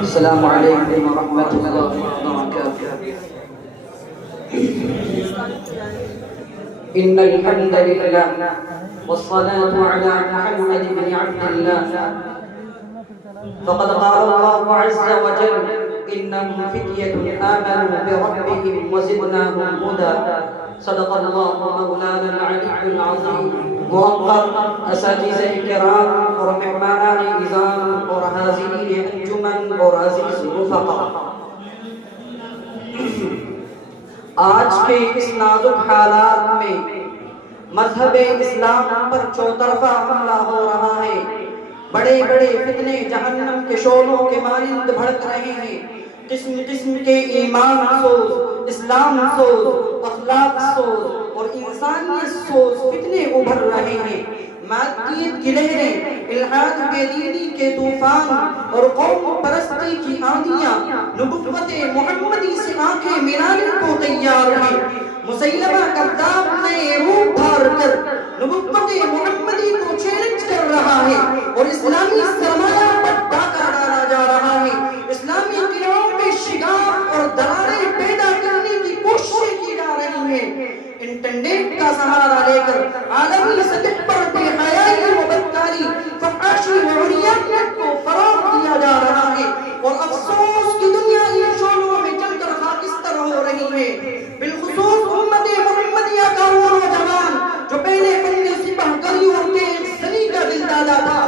السلام علیکم ورحمۃ اللہ وبرکاتہ۔ ان الحمد للہ والصلاة على محمد بن عبد الله فقد قال الله عز وجل انهم فتية آمنوا بربهم وزدناهم هدى صدق الله مولانا العلي العظيم۔ معقر اساتذہ کرام اور مہمانان اعظام اور حاضرین انجمن اور عزیز رفقا، آج کے اس نازک حالات میں مذہب اسلام پر چوطرفہ حملہ ہو رہا ہے۔ بڑے بڑے فتنے جہنم کے شعلوں کے مانند بھڑک رہے ہیں۔ قسم قسم کے ایمان سوز، اسلام سوز، اخلاق سوز اور انسانیت سوز فتنے ابھر رہے ہیں۔ مادیت کی لہریں، الحاد بے دینی کے طوفان اور قوم پرستی کی آندیاں نبوت محمدی سے آنکھیں ملانے کو تیار ہیں۔ مسیلمہ کذاب نے روح دھار کر نبوت محمدی کو چیلنج کر رہا ہے اور اسلامی سرمایہ پر ڈاکہ ڈالا جا رہا ہے۔ اسلامی قلعوں میں شگاف اور دراریں پیدا کرنے کی کوششیں کی جا رہی ہیں۔ انٹرنیٹ کا سہارا لے کر عالمی سطح پر بے حیائی و بدکاری، فحاشی و عریانیت کو فروغ دیا جا رہا ہے اور افسوس کی دنیا ان شعلوں میں جل کر خاکستر ہو رہی ہے۔ بالخصوص امت محمدیہ کا وہ نوجوان جو پہلے فن سپہ گریوں کے زنی کا دل دادا تھا،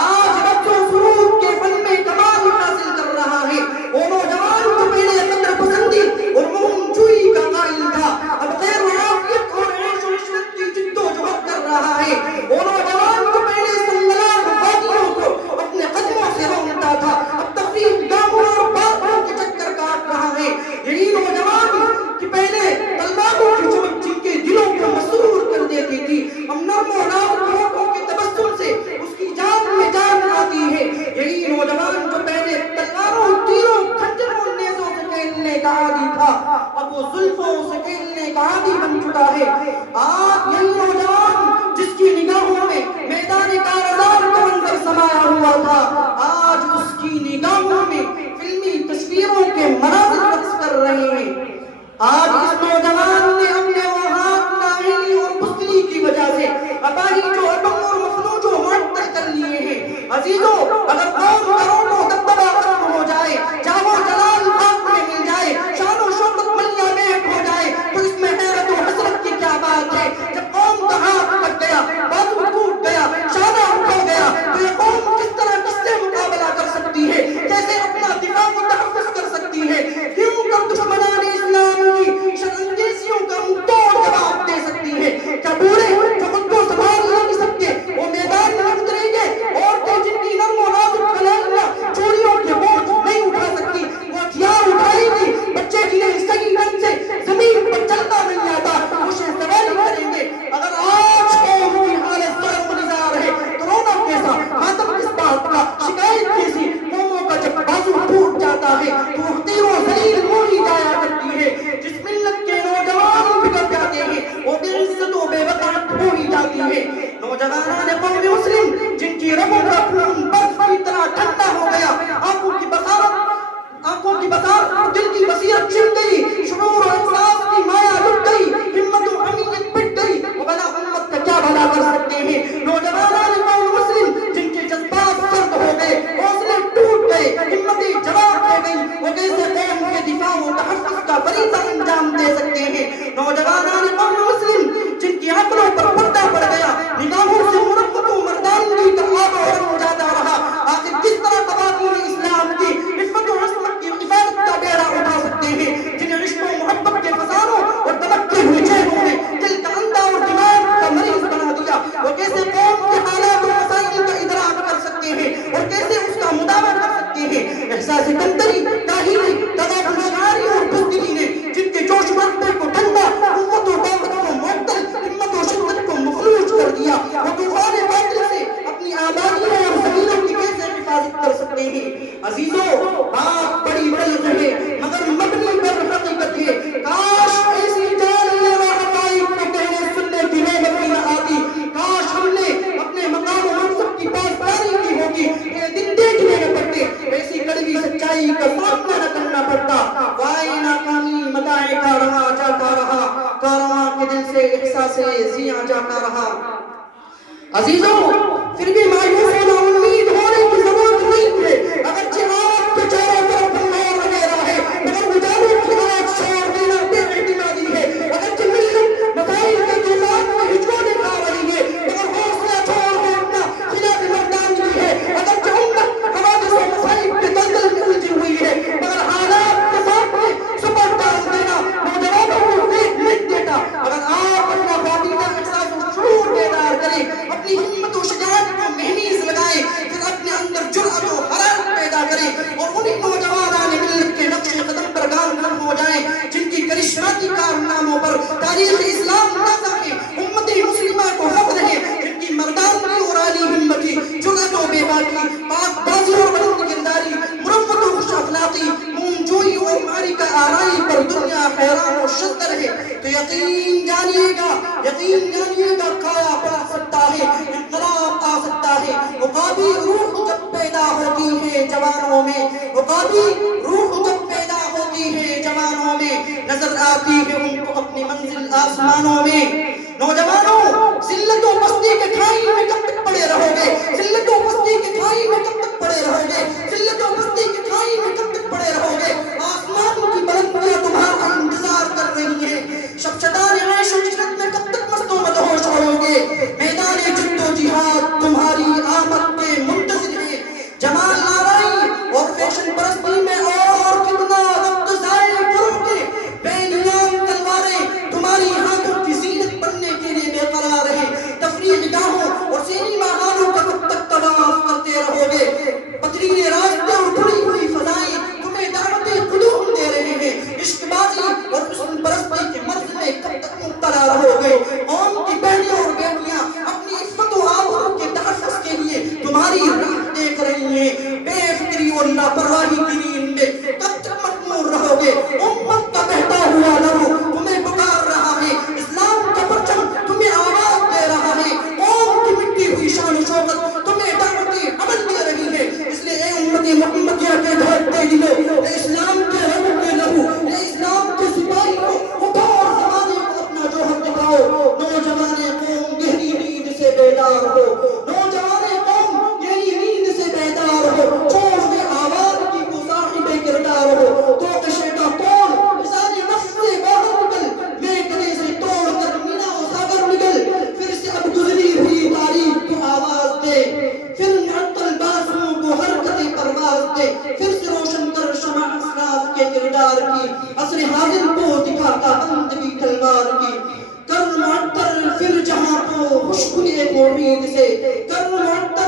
آج رقص و سرود کے فن میں کمال حاصل کر رہا ہے۔ وہ نوجوان جو پہلے قدر پسندی اور مہم جوئی کا قائل تھا، اب خیر و عافیت اور عیش و عشرت کی جد و جہد کر رہا ہے۔ وہ نوجوان جو پہلے سنگلاں وادیوں کو اپنے قدموں سے رونتا تھا، اب تفریح گاہوں اور باغوں کے چکر کاٹ رہا ہے۔ یہی نوجوان کہ پہلے تلواروں کی چمک جن کے دلوں کو مسرور کر دیتی تھی، اب نرم و نازک ہونٹوں کے تبسم سے اس کی جان میں جان آتی ہے۔ یہی نوجوان جو پہلے تلواروں، تیروں، کھنجروں، نیزوں سے کھیلنے کا عادی تھا، اب وہ زلفوں سے کھیلنے کا عادی بن چکا ہے۔ آج یہی نوجوان جس کی نگاہوں میں میدان کارزار کا منظر سمایا ہوا تھا، آج اس کی نگاہوں میں فلمی تصویروں کے مناظر رقص کر رہے ہیں۔ آج اس نوجوان نے اپنے اوہام، نااہلی اور بزدلی کی وجہ سے اباہی جو اٹم اور مفلوج و معطل کر لیے ہیں۔ عزیزو، اگر قوم کروڑوں دبدبہ ختم ہو جائے، جاہ و جلال خاک میں مل جائے، شان و شوکت ملیا بیٹ ہو جائے، تو اس میں حیرت و حسرت کی کیا بات ہے؟ جب قوم کا ہاتھ کٹ گیا، بازو ٹوٹ گیا، شانہ اٹھ گیا، تو یہ قوم کس طرح کس سے مقابلہ کر سکتی ہے؟ کیسے اپنا دفاع و تحفظ کر سکتی ہے؟ کیوں کر دشمنان اسلام کی شرانگیزیوں کا منہ توڑ جواب دے سکتی ہے؟ کیا بوڑھے جو خود کو سنبھال نہیں سکتے وہ میدان میں اتریں گے؟ عورتیں جن کی نرم و نازک کلالیاں چوڑیوں کے بوجھ نہیں اٹھا سکتی، وہ ہتھیار اٹھائیں گی۔ بچے جنہیں صحیح ڈھنگ سے زمین پر چلنا نہیں آتا وہ شہ سواری کریں گے۔ اگر آج قوم کی حالت ضعف و نزار ہے تو رونا کیسا، ماتم کس بات کا، شکایت کیسی؟ قوموں کا جب بازو ٹوٹ جاتا ہے تو وہ حقیر و ذلیل ہی جایا کرتی ہے۔ جس ملت کے نوجوان بگڑ جاتے ہیں وہ بے عزت و بے وقار ہو ہی جاتی ہے۔ نوجوانان قوم مسلم جن کی رگوں کا خون برف کی طرح ٹھنڈا ہو گیا، آنکھوں کی بصارت اور دل کی بصیرت چھن گئی، شعور و احساس کی مایا لٹ گئی، ہمت و امیت پٹ گئی، وہ بلا امت کا کیا بھلا کر سکتے ہیں؟ نوجوانان قوم مسلم جن کے جذبات سرد ہو گئے، حوصلے ٹوٹ گئے، ہمتیں جواب دے گئی، وہ کیسے قوم کے دفاع و تحفظ کا فریضہ انجام دے سکتے ہیں؟ نوجوانان قوم مسلم جن کی عقلوں پر پردہ پڑ گیا، نگاہوں سے مربت و مردانگی کا آب و رنگ اجالا رہا، آخر کس طرح قوانین اسلام کی عفت و عصمت کی حفاظت کا بیڑا اٹھا سکتے ہیں؟ جنہیں عشق و محبت کے فسانوں اور دبکتے ہوئے چہروں نے دل کا اندھا اور دماغ کا مریض بنا دیا، وہ کیسے قوم کے حالات و مسائل کا ادراک کر سکتے ہیں اور کیسے اس کا مداوع کر سکتے ہیں؟ احساس کمتری، کاہلی، تغافل شعاری اور بزدلی نے جن کے جوش مرتبے کو ٹھنڈا، قوت و طاقت کو معطل، ہمت و شدت کو مفلوج کر دیا، وہ طوفان باطل سے اپنی آبادیوں اور زمینوں کی کیسے حفاظت کر سکتے ہیں؟ عزیزو، بات بڑی بڑی ہے مگر مبنی پر حقیقت ہے۔ کاش ایسی جان لیوا حقائق کو کہنے سننے کی نعمت نہ آتی، کاش ہم نے اپنے مقام و منصب کی پاسداری کی ہوگی، یہ دن دیکھنے میں پڑتے، ایسی کڑوی سچائی احساس زیاں جاتا رہا۔ عزیزوں، پھر بھی مایوس ہونا امید ہونے کی ضرورت نہیں ہے۔ اگرچہ آپ کے چاروں طرف نور وغیرہ ہے، مگر اجالوں کی آگ چھوڑ دینا بے اعتمادی ہے۔ اگرچہ ملت مسائل کے طوفان میں ہچکونے کھا رہی ہے، مگر حوصلہ چھوڑ دینا خلاف مردانگی ہے۔ اگرچہ امت حوادث و مصائب کے دلدل میں الجھی ہوئی ہے، مگر حالات کے سامنے سپر ڈال دینا نوجوانوں کو فیک نہیں دیتا۔ اگر آپ اپنا باطینہ احساس و شعور بیدار کریں، اپنی ہمت و شجاعت کو مہمیز لگائیں، پھر اپنے اندر جرأت و حرارت پیدا کریں اور انہی نوجوانان ملت کے نقش قدم پر گامزن ہو جائیں جن کی کرشماتی کارناموں پر تاریخ اسلام نازا ہے، امت مسلمہ کو فخر ہے، جن کی مردانگی اور عالی ہمتی، جرأت و بے باکی، پاک بازی اور بلند کرداری، مروت و خوش اخلاقی، مومجوئی اور معرکہ آرائی پر دنیا حیران و شدر ہے۔ تو یقین جانیے گا کایا پڑ سکتا ہے، انقلاب آ سکتا ہے۔ عقابی روح جب پیدا ہوتی ہے جوانوں میں، عقابی روح جب پیدا ہوتی ہے جوانوں میں، نظر آتی ہے ان کو اپنی منزل آسمانوں میں۔ نوجوانوں، ذلت و پستی کے کھائی میں کب تک پڑے رہو گے؟ ذلت و پستی کے کھائی میں کب تک پڑے رہو گے؟ ذلت و پستی کے کھائی میں کب تک پڑے رہو گے؟ آسمان کی بلندیاں تمہارا انتظار کر رہی ہیں۔ شبشدان عیش و عشرت میں کب تک مست و مدہوش رہو گے؟ میدان جد و جہاد تمہاری آمد کے منتظر ہے۔ جمال آرائی اور فیشن پرستی میں اور کتنا وقت ضائع کرو گے؟ بے نیام تلواریں تمہاری ہاتھوں کی زینت بننے کے لیے بے قرار ہیں۔ تفریح گاہوں اور سینما ہالوں کا کب تک طواف کرتے رہو گے؟ پتریلے راستے اور کھلی ہوئی فضائیں تمہیں دعوت قدوم دے رہے ہیں۔ عشق بازی اور حسن پرستی کے مرض میں کب تک مبتلا رہو گے؟ قوم کی بہنیں اور بیٹیاں اپنی عزت و آبرو کے تحفظ کے لیے تمہاری راہ دیکھ رہی ہیں۔ بے فکری اور لاپرواہی کی نیند میں کب تک مخمور رہو گے؟ امت کا بہتا ہوا لہو تمہیں پکار رہا ہے، اسلام کا پرچم تمہیں آواز دے رہا ہے، قوم کی مٹی ہوئی شان و شوکت تمہیں دعوت عمل دے رہی ہے۔ اس لیے اے امتی محمدیہ کے دھڑکتے دلوں، اے اسلام کے رنگ کے لہو، اے اسلام کے سپاہی کو اٹھو اور زمانے کو اپنا جوہر دکھاؤ۔ نوجوان قوم گہری نیند سے بیدار ہو، نوجوان قوم گہری نیند سے بیدار ہو، چھوڑ دے آواز کی کو صاحب کردار ہو۔ تو کشے کا توڑ لسان نفس سے باہر نکل، میں گلے سے توڑ کر مینا و ساغر نکل، پھر سے اب گزری ہوئی تاریخ کو آواز دے، پھر معطل بازوں کو حرکت پرواز دے، پھر سے روشن کر شمع اسلاف کے کردار کی، عصر حاضر کو دکھاتا بندگی تلوار کی۔ کر معطر پھر جہاں کو خوشبوئے امید سے، کر معطر